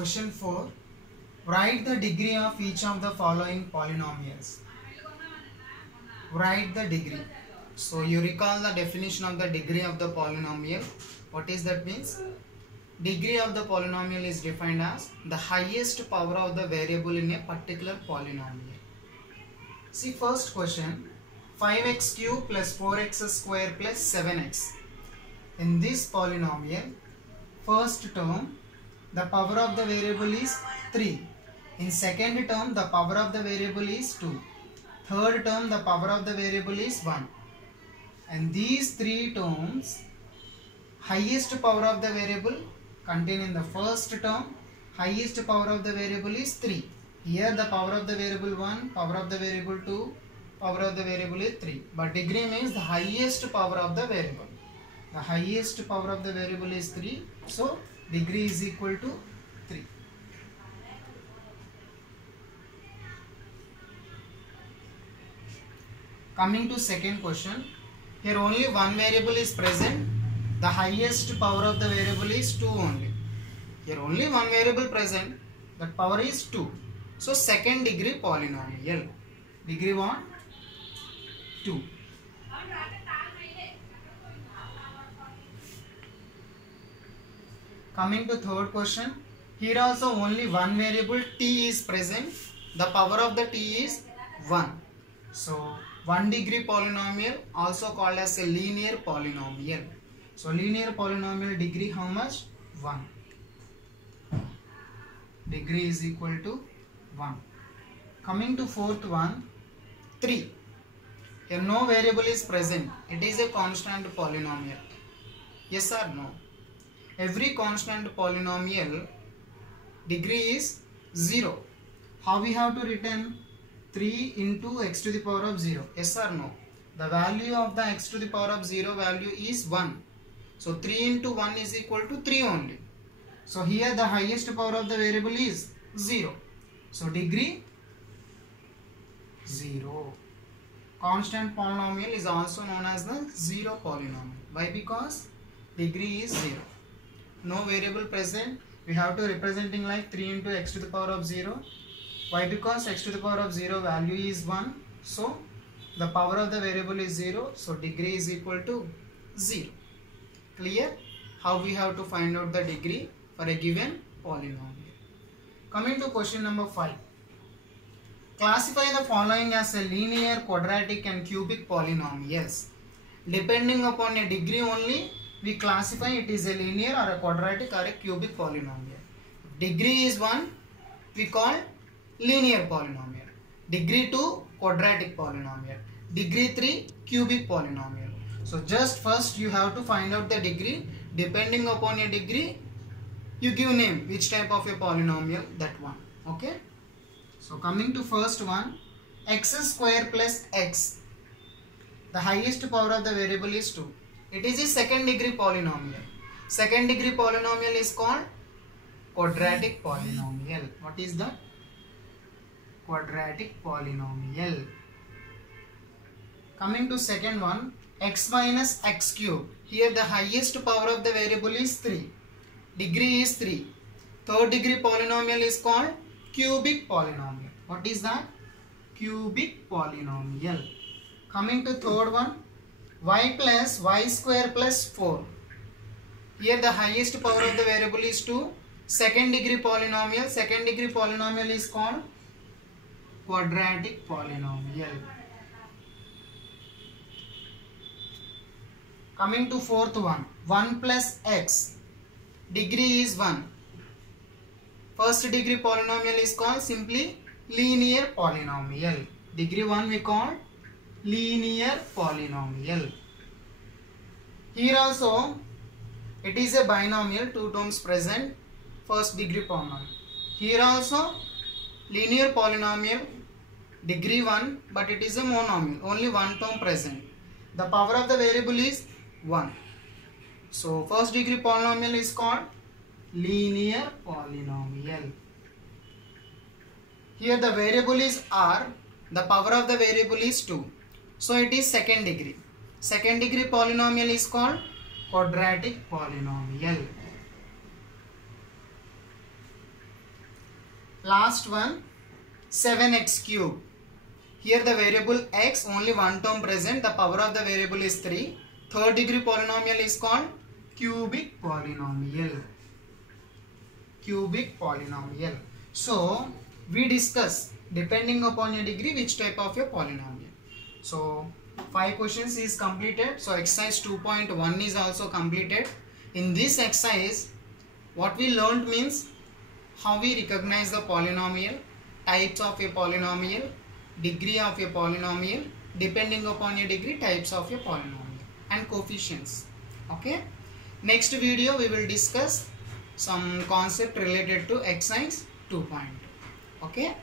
Question 4. Write the degree of each of the following polynomials. Write the degree. So you recall the definition of the degree of the polynomial. What is that means? Degree of the polynomial is defined as the highest power of the variable in a particular polynomial. See first question. 5x cube plus 4x square plus 7x. In this polynomial, first term, the power of the variable is 3. In second term, the power of the variable is 2. Third term, the power of the variable is 1. And these three terms, highest power of the variable contained in the first term, highest power of the variable is 3. Here the power of the variable 1, power of the variable 2, power of the variable is 3. But degree means the highest power of the variable. The highest power of the variable is 3. So degree is equal to 3. Coming to second question. Here only one variable is present. The highest power of the variable is 2 only. Here only one variable present. That power is 2. So second degree polynomial. Degree what? 2. Coming to third question. Here also only one variable t is present. The power of the t is 1. So 1 degree polynomial also called as a linear polynomial. So linear polynomial degree how much? 1. Degree is equal to 1. Coming to fourth one, 3. Here no variable is present. It is a constant polynomial. Yes or no? Every constant polynomial degree is 0. How we have to written? 3 into x to the power of 0. Yes or no? The value of the x to the power of 0 value is 1. So 3 into 1 is equal to 3 only. So here the highest power of the variable is 0. So degree 0. Constant polynomial is also known as the 0 polynomial. Why? Because degree is 0. No variable present. We have to representing like 3 into x to the power of 0. Why? Because x to the power of 0 value is 1. So the power of the variable is 0. So degree is equal to 0. Clear? How we have to find out the degree for a given polynomial. Coming to question number 5. Classify the following as a linear, quadratic and cubic polynomials. Depending upon a degree only, we classify it is a linear or a quadratic or a cubic polynomial. Degree is 1, we call linear polynomial. Degree 2, quadratic polynomial. Degree 3, cubic polynomial. So just first you have to find out the degree. Depending upon a degree, you give name which type of a polynomial, that one. Okay. So coming to first one, x square plus x. The highest power of the variable is 2. It is a second degree polynomial. Second degree polynomial is called quadratic polynomial. What is that? Quadratic polynomial. Coming to second one, x minus x cube. Here the highest power of the variable is 3. Degree is 3. Third degree polynomial is called cubic polynomial. What is that? Cubic polynomial. Coming to third one, y plus y square plus 4. Here the highest power of the variable is 2. Second degree polynomial. Second degree polynomial is called quadratic polynomial. Coming to fourth one, 1 plus x. Degree is 1. First degree polynomial is called simply linear polynomial. Degree 1 we call linear polynomial. Here also it is a binomial, 2 terms present, first degree polynomial. Here also linear polynomial, degree 1, but it is a monomial, only one term present. The power of the variable is 1. So first degree polynomial is called linear polynomial. Here the variable is r, the power of the variable is 2. So it is second degree. Second degree polynomial is called quadratic polynomial. Last one, 7x cube. Here the variable x, only one term present, the power of the variable is 3. Third degree polynomial is called cubic polynomial. Cubic polynomial. So we discuss depending upon your degree which type of your polynomial. So 5 questions is completed. So exercise 2.1 is also completed. In this exercise, what we learned means how we recognize the polynomial, types of a polynomial, degree of a polynomial, depending upon your degree, types of your polynomial, and coefficients. Okay. Next video we will discuss some concept related to exercise 2.2. Okay.